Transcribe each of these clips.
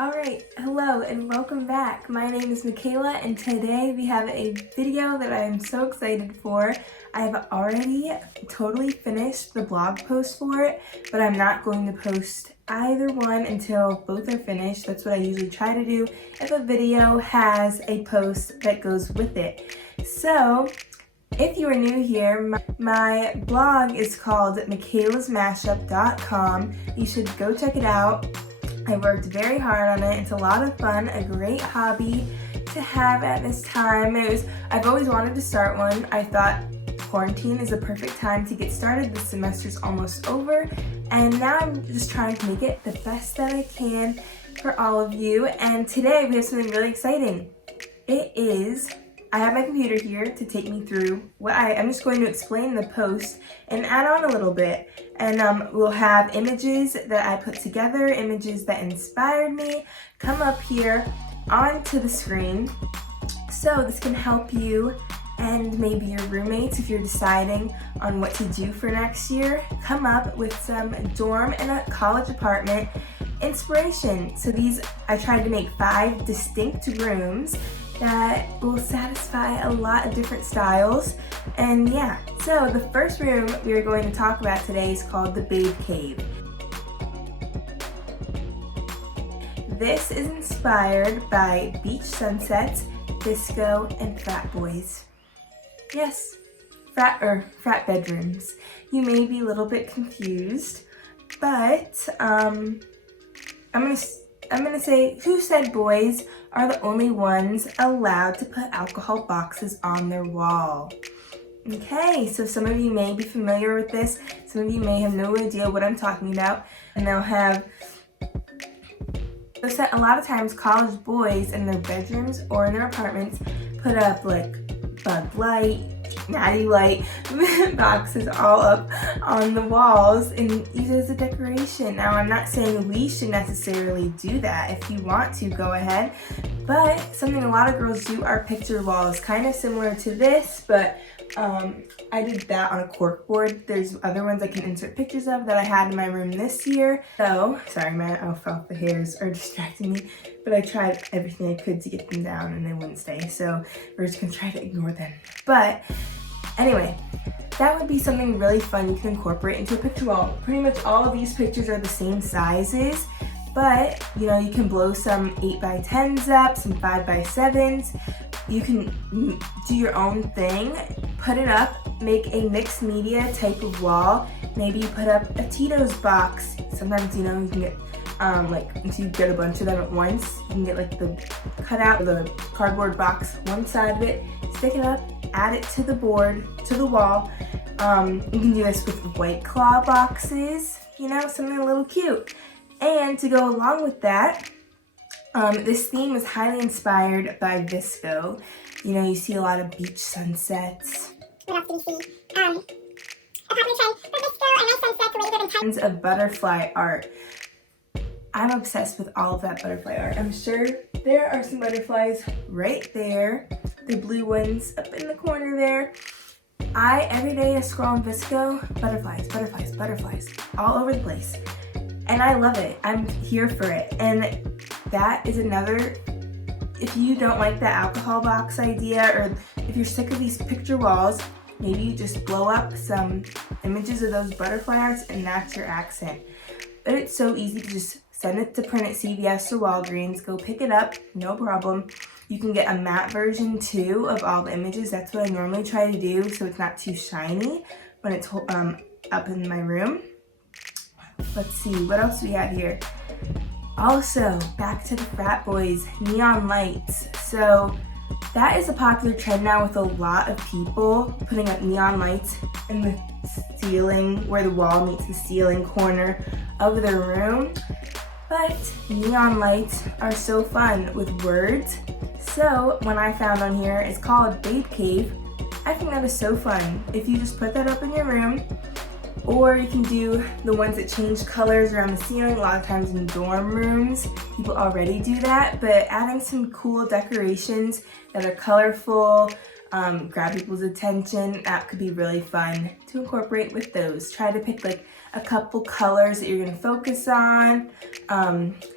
Alright, hello and welcome back. My name is Michaela and today we have a video that I am so excited for. I have already totally finished the blog post for it, but I'm not going to post either one until both are finished. That's what I usually try to do if a video has a post that goes with it. So, if you are new here, my blog is called michaelasmashup.com. You should go check it out. I worked very hard on it. It's a lot of fun, a great hobby to have at this time. I've always wanted to start one. I thought quarantine is a perfect time to get started. The semester's almost over, and now I'm just trying to make it the best that I can for all of you. And today we have something really exciting. I have my computer here to take me through I'm just going to explain the post and add on a little bit. And we'll have images that I put together, images that inspired me, come up here onto the screen. So this can help you and maybe your roommates if you're deciding on what to do for next year. Come up with some dorm and a college apartment inspiration. So I tried to make 5 distinct rooms that will satisfy a lot of different styles. And yeah, so the first room we are going to talk about today is called the Babe Cave. This is inspired by beach sunsets, disco, and frat boys. Yes, frat bedrooms. You may be a little bit confused, but I'm gonna say, who said boys are the only ones allowed to put alcohol boxes on their wall? Okay, so some of you may be familiar with this, some of you may have no idea what I'm talking about, and they'll have, a lot of times college boys in their bedrooms or in their apartments put up like Bud Light, Natty Light boxes all up on the walls and use it as a decoration. Now, I'm not saying we should necessarily do that. If you want to, go ahead. But something a lot of girls do are picture walls, kind of similar to this, but I did that on a cork board. There's other ones I can insert pictures of that I had in my room this year. So, sorry, my alfalfa hairs are distracting me, but I tried everything I could to get them down and they wouldn't stay, so we're just gonna try to ignore them. But anyway, that would be something really fun you can incorporate into a picture wall. Pretty much all of these pictures are the same sizes, but you can blow some 8x10s up, some 5x7s. You can do your own thing, put it up, make a mixed media type of wall. Maybe you put up a Tito's box. Sometimes, you can get, if you get a bunch of them at once, you can get like the cutout, the cardboard box, one side of it, stick it up, add it to the wall. You can do this with White Claw boxes, something a little cute. And to go along with that, this theme was highly inspired by Visco. You see a lot of beach sunsets. What else do you see? A popular trend for Visco, a nice sunset to later than Tons of butterfly art. I'm obsessed with all of that butterfly art. I'm sure there are some butterflies right there. The blue ones up in the corner there. Every day I scroll on Visco, butterflies, all over the place. And I love it. I'm here for it. And that is another, if you don't like the alcohol box idea, or if you're sick of these picture walls, maybe you just blow up some images of those butterfly arts and that's your accent. But it's so easy to just send it to print at CVS or Walgreens, go pick it up, no problem. You can get a matte version too of all the images. That's what I normally try to do so it's not too shiny when it's up in my room. Let's see, what else do we have here? Also, back to the frat boys, neon lights. So that is a popular trend now with a lot of people putting up neon lights in the ceiling, where the wall meets the ceiling corner of their room. But neon lights are so fun with words. So one I found on here is called Babe Cave. I think that is so fun. If you just put that up in your room, or you can do the ones that change colors around the ceiling. A lot of times in dorm rooms, people already do that, but adding some cool decorations that are colorful, grab people's attention. That could be really fun to incorporate with those. Try to pick like a couple colors that you're going to focus on.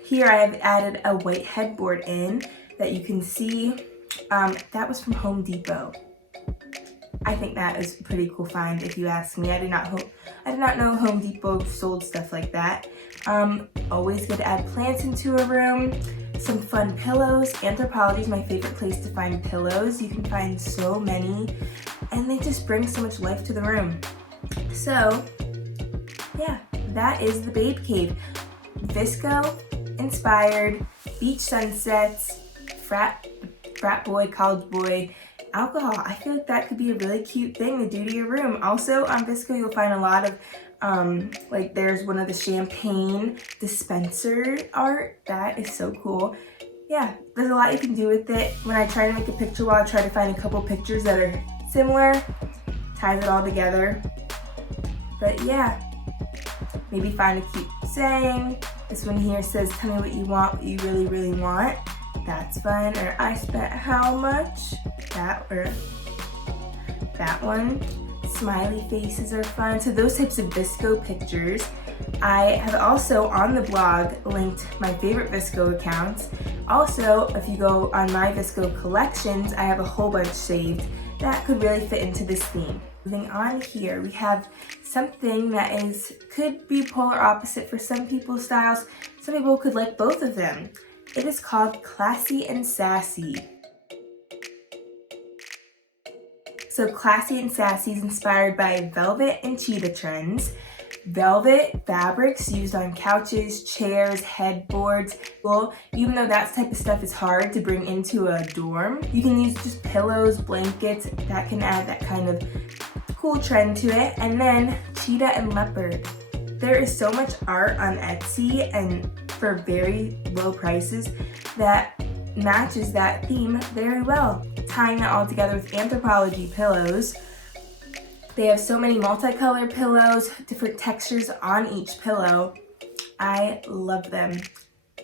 Here I have added a white headboard in that you can see. That was from Home Depot. I think that is a pretty cool find if you ask me. I did not know Home Depot sold stuff like that. Always good to add plants into a room. Some fun pillows. Anthropology is my favorite place to find pillows. You can find so many and they just bring so much life to the room. So yeah, that is the Babe Cave. Visco inspired, beach sunsets, frat boy, college boy, alcohol. I feel like that could be a really cute thing to do to your room. Also on Visco you'll find a lot of like there's one of the champagne dispenser art. That is so cool. Yeah, there's a lot you can do with it. When I try to make a picture wall, I try to find a couple pictures that are similar, ties it all together. But yeah, maybe find a cute saying. This one here says, tell me what you want, what you really, really want. That's fun. Or I spent how much? That one. Smiley faces are fun. So those types of Visco pictures. I have also on the blog linked my favorite Visco accounts. Also, if you go on my Visco collections, I have a whole bunch saved that could really fit into this theme. Moving on here, we have something that could be polar opposite for some people's styles. Some people could like both of them. It is called Classy and Sassy. So Classy and Sassy is inspired by velvet and cheetah trends. Velvet fabrics used on couches, chairs, headboards. Well, even though that type of stuff is hard to bring into a dorm, you can use just pillows, blankets, that can add that kind of cool trend to it. And then cheetah and leopard. There is so much art on Etsy and for very low prices that matches that theme very well. Tying that all together with Anthropology pillows. They have so many multicolored pillows, different textures on each pillow. I love them.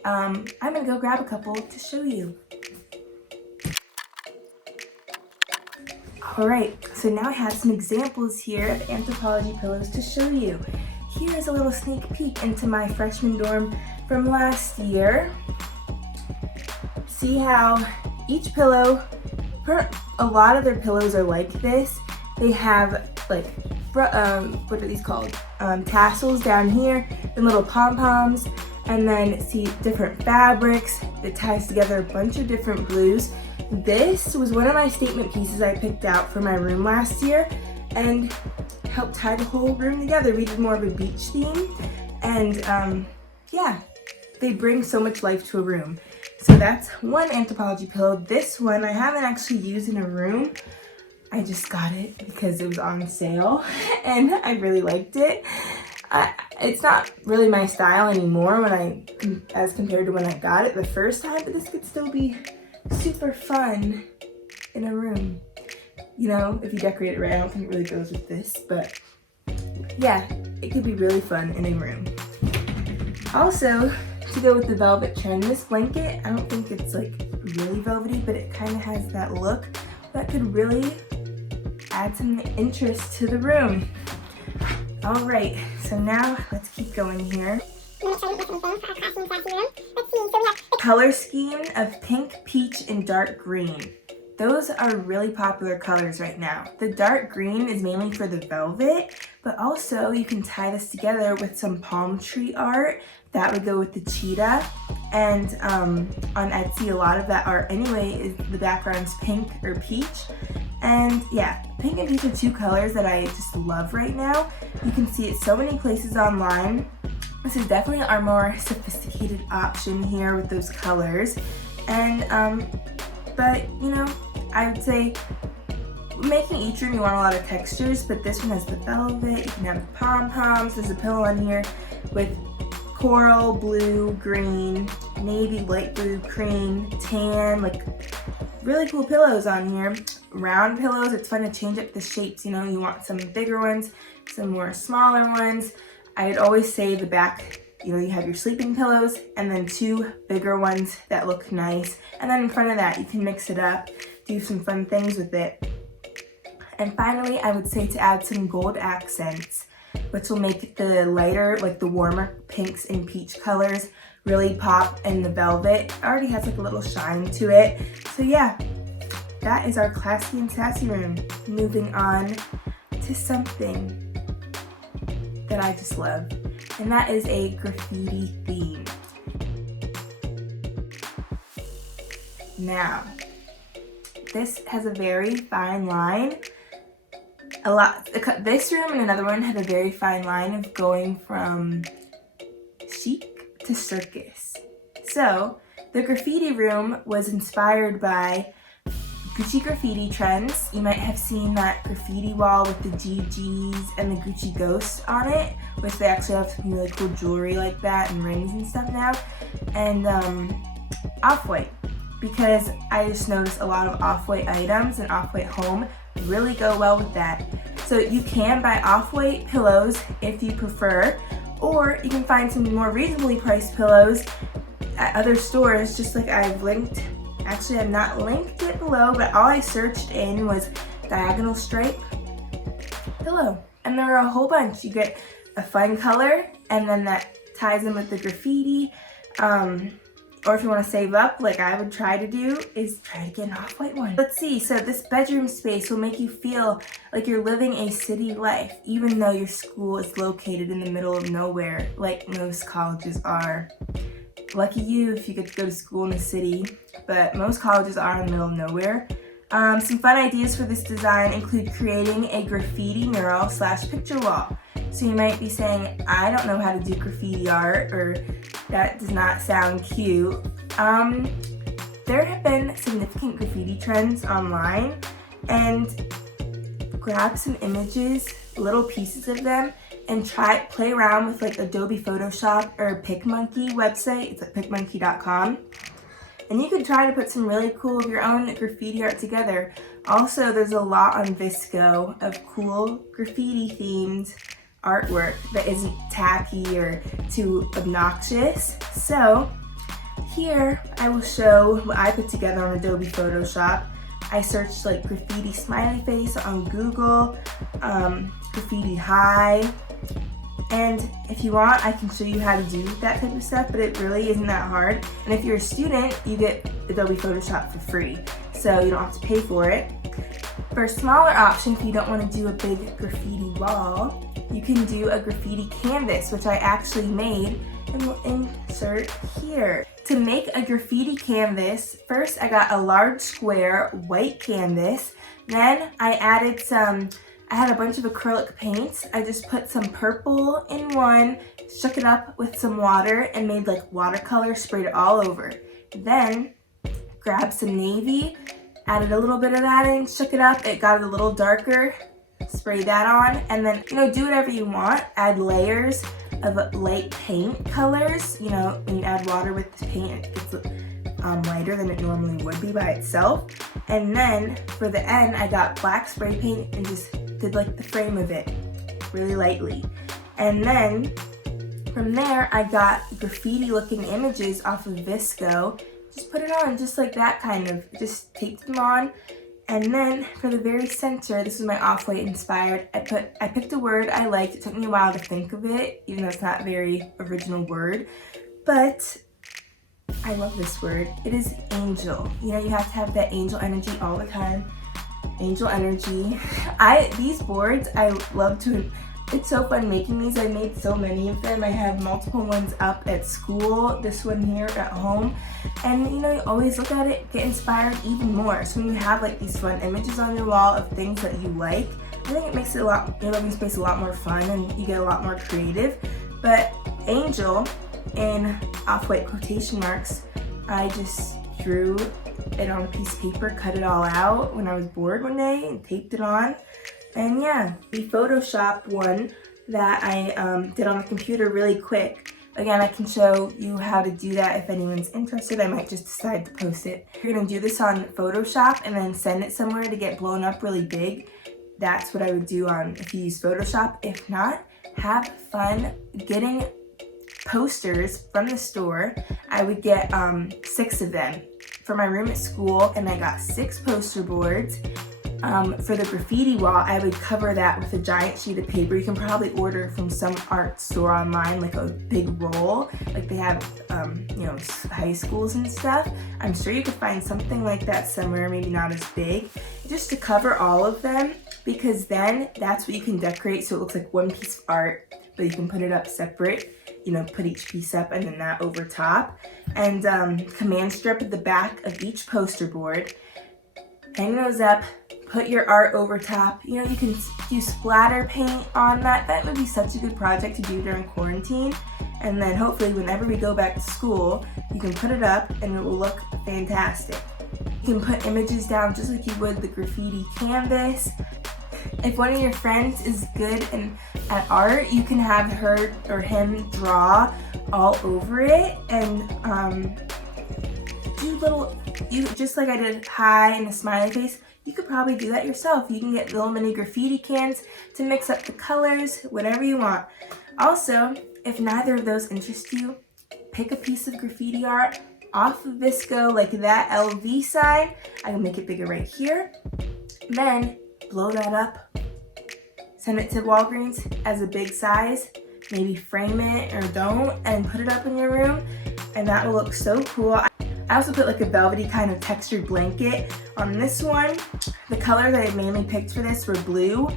I'm gonna go grab a couple to show you. All right, so now I have some examples here of Anthropology pillows to show you. Here's a little sneak peek into my freshman dorm from last year. See how each pillow, a lot of their pillows are like this. They have like, what are these called? Tassels down here, and little pom-poms, and then see different fabrics. It ties together a bunch of different blues. This was one of my statement pieces I picked out for my room last year and helped tie the whole room together. We did more of a beach theme, and yeah, they bring so much life to a room. So that's one Anthropology pillow. This one I haven't actually used in a room. I just got it because it was on sale and I really liked it. It's not really my style anymore as compared to when I got it the first time, but this could still be super fun in a room. You know, if you decorate it right. I don't think it really goes with this, but yeah, it could be really fun in a room. Also, to go with the velvet trend, this blanket, I don't think it's like really velvety, but it kind of has that look that could really add some interest to the room. All right, so now let's keep going here. Color scheme of pink, peach, and dark green. Those are really popular colors right now. The dark green is mainly for the velvet, but also you can tie this together with some palm tree art. That would go with the cheetah. And on Etsy, a lot of that art anyway is the background's pink or peach. And yeah, pink and peach are two colors that I just love right now. You can see it so many places online. This is definitely our more sophisticated option here with those colors. And, but you know, I would say making each room you want a lot of textures, but this one has the velvet, you can have the pom-poms, there's a pillow on here with coral, blue, green, navy, light blue, cream, tan, like really cool pillows on here. Round pillows, it's fun to change up the shapes, you know, you want some bigger ones, some more smaller ones. I'd always say the back, you know, you have your sleeping pillows and then two bigger ones that look nice. And then in front of that, you can mix it up, do some fun things with it. And finally, I would say to add some gold accents, which will make the lighter, like the warmer pinks and peach colors really pop, and the velvet already has like a little shine to it. So yeah, that is our classy and sassy room. Moving on to something that I just love, and that is a graffiti theme. Now, this has a very fine line. This room and another one had a very fine line of going from chic to circus. So, the graffiti room was inspired by Gucci graffiti trends. You might have seen that graffiti wall with the GGs and the Gucci ghosts on it, which they actually have some really cool jewelry like that and rings and stuff now. And off-white, because I just noticed a lot of off-white items and off-white home really go well with that. So you can buy off-white pillows if you prefer, or you can find some more reasonably priced pillows at other stores, just like I've linked. Actually, I've not linked it below, but all I searched in was diagonal stripe pillow. And there are a whole bunch. You get a fun color, and then that ties in with the graffiti. Or if you want to save up, like I would try to do, is try to get an off-white one. Let's see, so this bedroom space will make you feel like you're living a city life, even though your school is located in the middle of nowhere, like most colleges are. Lucky you if you get to go to school in the city, but most colleges are in the middle of nowhere. Some fun ideas for this design include creating a graffiti mural / picture wall. So you might be saying, I don't know how to do graffiti art, or that does not sound cute. There have been significant graffiti trends online, and grab some images, little pieces of them, and play around with like Adobe Photoshop or PicMonkey website. It's at picmonkey.com. And you can try to put some really cool of your own graffiti art together. Also, there's a lot on Visco of cool graffiti themed artwork that isn't tacky or too obnoxious. So here I will show what I put together on Adobe Photoshop. I searched like graffiti smiley face on Google, graffiti high, and if you want I can show you how to do that type of stuff, but it really isn't that hard. And if you're a student, you get Adobe Photoshop for free, so you don't have to pay for it. For a smaller option, if you don't want to do a big graffiti wall, you can do a graffiti canvas, which I actually made and will insert here. To make a graffiti canvas, first I got a large square white canvas, then I had a bunch of acrylic paints. I just put some purple in one, shook it up with some water, and made like watercolor, sprayed it all over. Then grabbed some navy, added a little bit of that in, shook it up, it got a little darker, spray that on, and then, do whatever you want. Add layers of light paint colors. When you add water with the paint, it gets lighter than it normally would be by itself. And then for the end, I got black spray paint and just did like the frame of it really lightly. And then from there, I got graffiti looking images off of Visco. Just put it on just like that, kind of just taped them on. And then for the very center, this is my off-white inspired, I picked a word I liked. It took me a while to think of it, even though it's not a very original word, but I love this word. It is angel. You have to have that angel energy all the time. Angel energy. These boards, I love to, it's so fun making these. I made so many of them. I have multiple ones up at school, this one here at home. And you always look at it, get inspired even more. So when you have like these fun images on your wall of things that you like, I think it makes it your living space a lot more fun and you get a lot more creative. But angel in off-white quotation marks, I just drew it on a piece of paper, cut it all out when I was bored one day and taped it on. And yeah, the Photoshop one that I did on the computer really quick. Again, I can show you how to do that if anyone's interested. I might just decide to post it. You're gonna do this on Photoshop and then send it somewhere to get blown up really big. That's what I would do if you use Photoshop. If not, have fun getting posters from the store. I would get 6 of them for my room at school, and I got 6 poster boards. For the graffiti wall, I would cover that with a giant sheet of paper. You can probably order from some art store online, like a big roll, like they have, high schools and stuff. I'm sure you could find something like that somewhere, maybe not as big, just to cover all of them, because then that's what you can decorate so it looks like one piece of art, but you can put it up separate, put each piece up and then that over top. And command strip at the back of each poster board. Hang those up, put your art over top. You can do splatter paint on that. That would be such a good project to do during quarantine. And then hopefully whenever we go back to school, you can put it up and it will look fantastic. You can put images down just like you would the graffiti canvas. If one of your friends is good at art, you can have her or him draw all over it and do just like I did hi and a smiley face. You could probably do that yourself. You can get little mini graffiti cans to mix up the colors, whatever you want. Also, if neither of those interest you, pick a piece of graffiti art off of Visco, like that LV sign. I can make it bigger right here. Then blow that up, send it to Walgreens as a big size, maybe frame it or don't, and put it up in your room, and that will look so cool. I also put like a velvety kind of textured blanket on this one. The colors that I mainly picked for this were blue,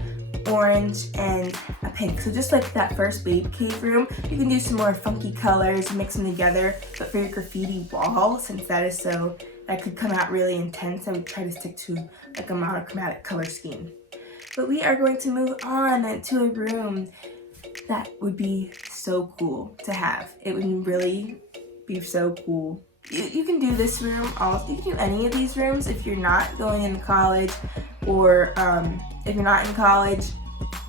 orange, and a pink. So just like that first babe cave room, you can do some more funky colors, mix them together. But for your graffiti wall, since that could come out really intense, I would try to stick to like a monochromatic color scheme. But we are going to move on to a room that would be so cool to have. It would really be so cool. You can do this room, you can do any of these rooms if you're not going into college, or if you're not in college,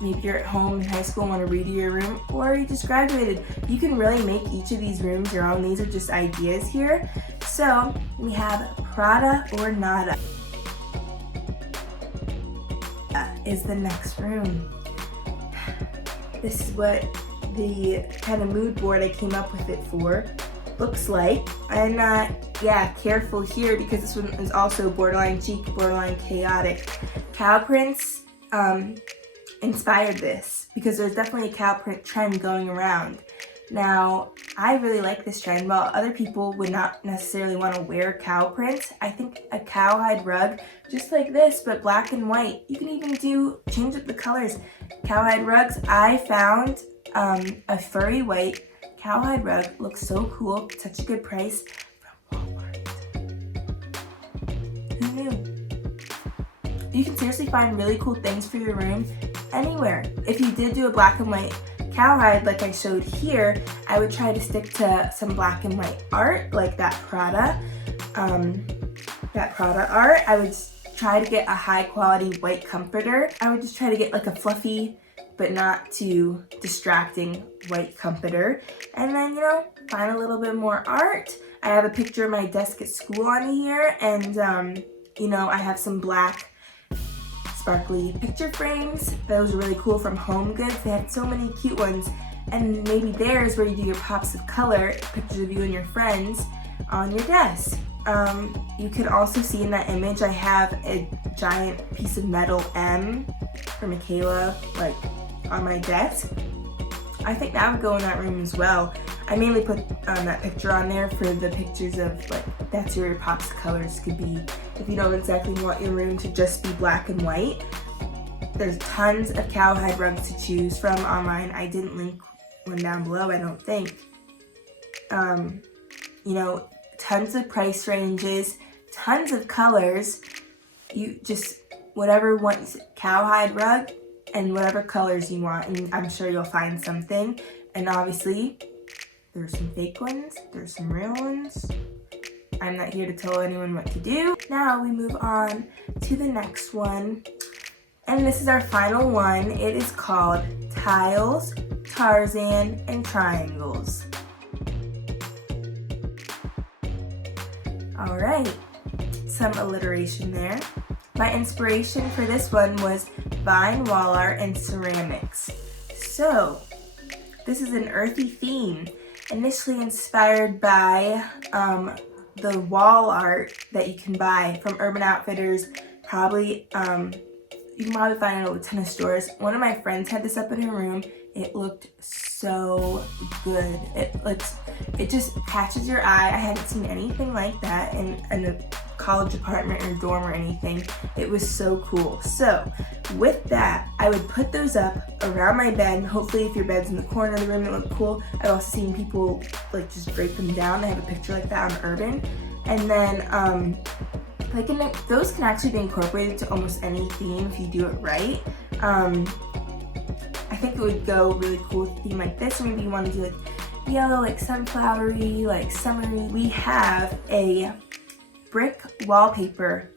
maybe you're at home in high school and want to redo your room, or you just graduated. You can really make each of these rooms your own. These are just ideas here. So we have Prada or Nada is the next room. This is what the kind of mood board I came up with it for looks like. And careful here because this one is also borderline chic, borderline chaotic. Cow prints inspired this because there's definitely a cow print trend going around. Now, I really like this trend. While other people would not necessarily want to wear cow prints, I think a cowhide rug, just like this, but black and white. You can even change up the colors. Cowhide rugs, I found a furry white cowhide rug. Looks so cool, such a good price from Walmart. Who knew? You can seriously find really cool things for your room anywhere. If you did do a black and white cowhide like I showed here, I would try to stick to some black and white art like that Prada art. I would try to get a high quality white comforter. I would just try to get like a fluffy but not too distracting white comforter, and then find a little bit more art. I have a picture of my desk at school on here, and I have some black sparkly picture frames. Those are really cool from Home Goods. They had so many cute ones. And maybe there's where you do your pops of color, pictures of you and your friends on your desk. You can also see in that image I have a giant piece of metal M for Michaela on my desk. I think that would go in that room as well. I mainly put that picture on there for the pictures of that's where your pops of colors could be. If you don't exactly want your room to just be black and white, there's tons of cowhide rugs to choose from online. I didn't link one down below, I don't think. Tons of price ranges, tons of colors. You just, whatever one's cowhide rug and whatever colors you want, and I'm sure you'll find something. And obviously, there's some fake ones, there's some real ones. I'm not here to tell anyone what to do. Now we move on to the next one. And this is our final one. It is called Tiles, Tarzan, and Triangles. All right, some alliteration there. My inspiration for this one was vine wall art and ceramics. So, this is an earthy theme, initially inspired by the wall art that you can buy from Urban Outfitters, probably, you can probably find it at a ton of stores. One of my friends had this up in her room. It looked so good. It just catches your eye. I hadn't seen anything like that in a college apartment or dorm or anything. It was so cool. So with that, I would put those up around my bed. Hopefully if your bed's in the corner of the room, it looked cool. I've also seen people like just break them down. I have a picture like that on Urban. And then those can actually be incorporated to almost any theme if you do it right. I think it would go really cool with a theme like this. Or maybe you want to do like yellow, like sunflowery, like summery. We have a brick wallpaper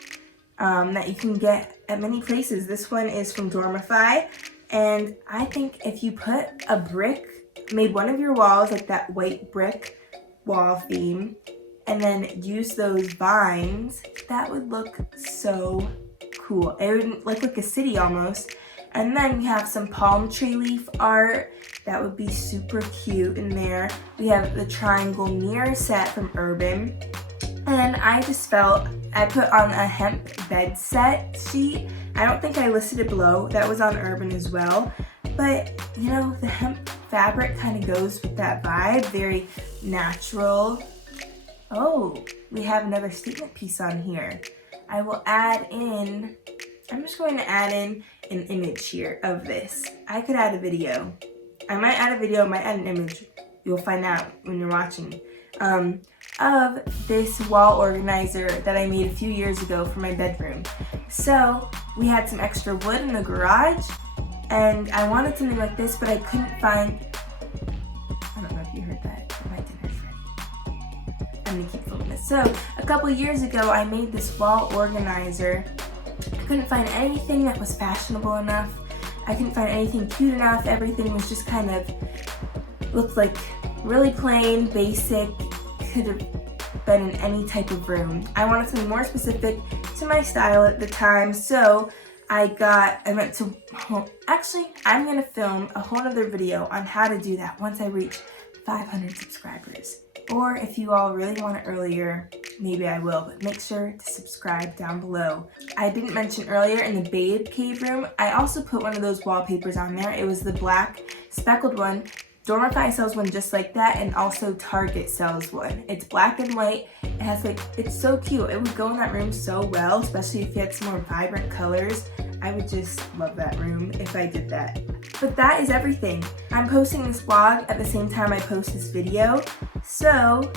that you can get at many places. This one is from Dormify, and I think if you put a brick, made one of your walls like that white brick wall theme, and then use those vines, that would look so cool. It would look like a city almost. And then you have some palm tree leaf art. That would be super cute in there. We have the triangle mirror set from Urban. And I just felt, I put on a hemp bed set sheet. I don't think I listed it below. That was on Urban as well. But, you know, the hemp fabric kind of goes with that vibe. Very natural. Oh, we have another statement piece on here. I will add in, I'm just going to add in an image here of this. I could add a video. I might add a video, might add an image. You'll find out when you're watching. Of this wall organizer that I made a few years ago for my bedroom. So we had some extra wood in the garage, and I wanted something like this, but I couldn't find, I don't know if you heard that, my dinner's ready. I'm gonna keep filming this. So a couple years ago, I made this wall organizer. I couldn't find anything that was fashionable enough. I couldn't find anything cute enough. Everything was just kind of, looked like really plain, basic, could have been in any type of room. I wanted something more specific to my style at the time, so actually, I'm gonna film a whole other video on how to do that once I reach 500 subscribers. Or if you all really want it earlier, maybe I will, but make sure to subscribe down below. I didn't mention earlier in the Babe Cave room, I also put one of those wallpapers on there. It was the black speckled one. Dormify sells one just like that, and also Target sells one. It's black and white. It has it's so cute. It would go in that room so well, especially if you had some more vibrant colors. I would just love that room if I did that. But that is everything. I'm posting this vlog at the same time I post this video, so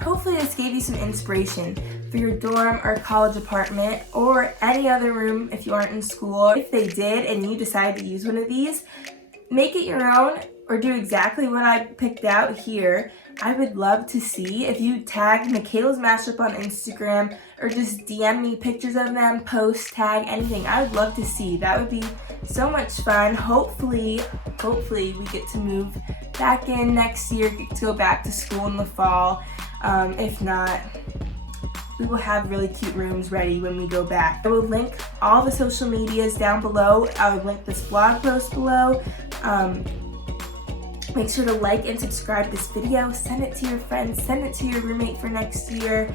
hopefully this gave you some inspiration for your dorm or college apartment or any other room if you aren't in school. If they did and you decided to use one of these, make it your own or do exactly what I picked out here. I would love to see if you tag Michaela's Mashup on Instagram or just DM me pictures of them, post, tag, anything. I would love to see. That would be so much fun. Hopefully we get to move back in next year, get to go back to school in the fall. If not, we will have really cute rooms ready when we go back. I will link all the social medias down below. I will link this blog post below. Make sure to like and subscribe this video. Send it to your friends. Send it to your roommate for next year.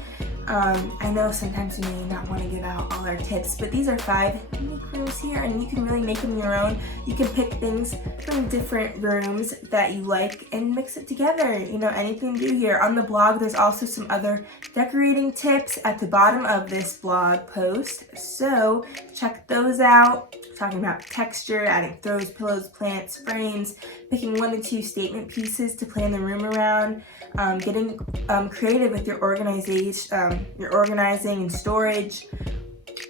I know sometimes we may not want to give out all our tips, but these are 5 unique rooms here, and you can really make them your own. You can pick things from different rooms that you like and mix it together. You know, anything to do here. On the blog, there's also some other decorating tips at the bottom of this blog post, so check those out. Talking about texture, adding throws, pillows, plants, frames, picking 1 to 2 statement pieces to plan the room around, getting creative with your organization, your organizing and storage.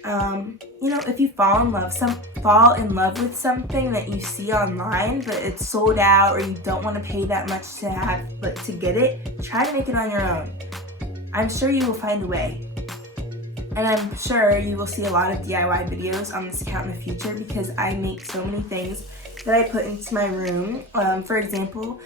You know, if you fall in love with something that you see online, but it's sold out or you don't want to pay that much to get it, try to make it on your own. I'm sure you will find a way. And I'm sure you will see a lot of DIY videos on this account in the future because I make so many things that I put into my room. For example,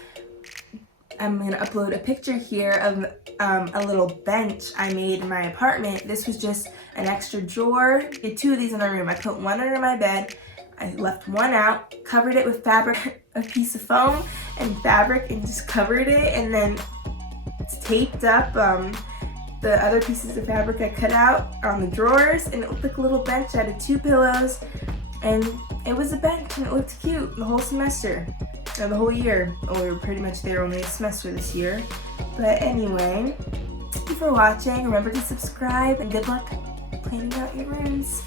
I'm going to upload a picture here of a little bench I made in my apartment. This was just an extra drawer. I had 2 of these in my room. I put one under my bed. I left one out, covered it with fabric, a piece of foam and fabric, and just covered it, and then it's taped up. the other pieces of fabric I cut out on the drawers, and it looked like a little bench. I had 2 pillows, and it was a bench, and it looked cute the whole semester, or the whole year. Oh, we were pretty much there only a semester this year. But anyway, thank you for watching. Remember to subscribe, and good luck planning out your rooms.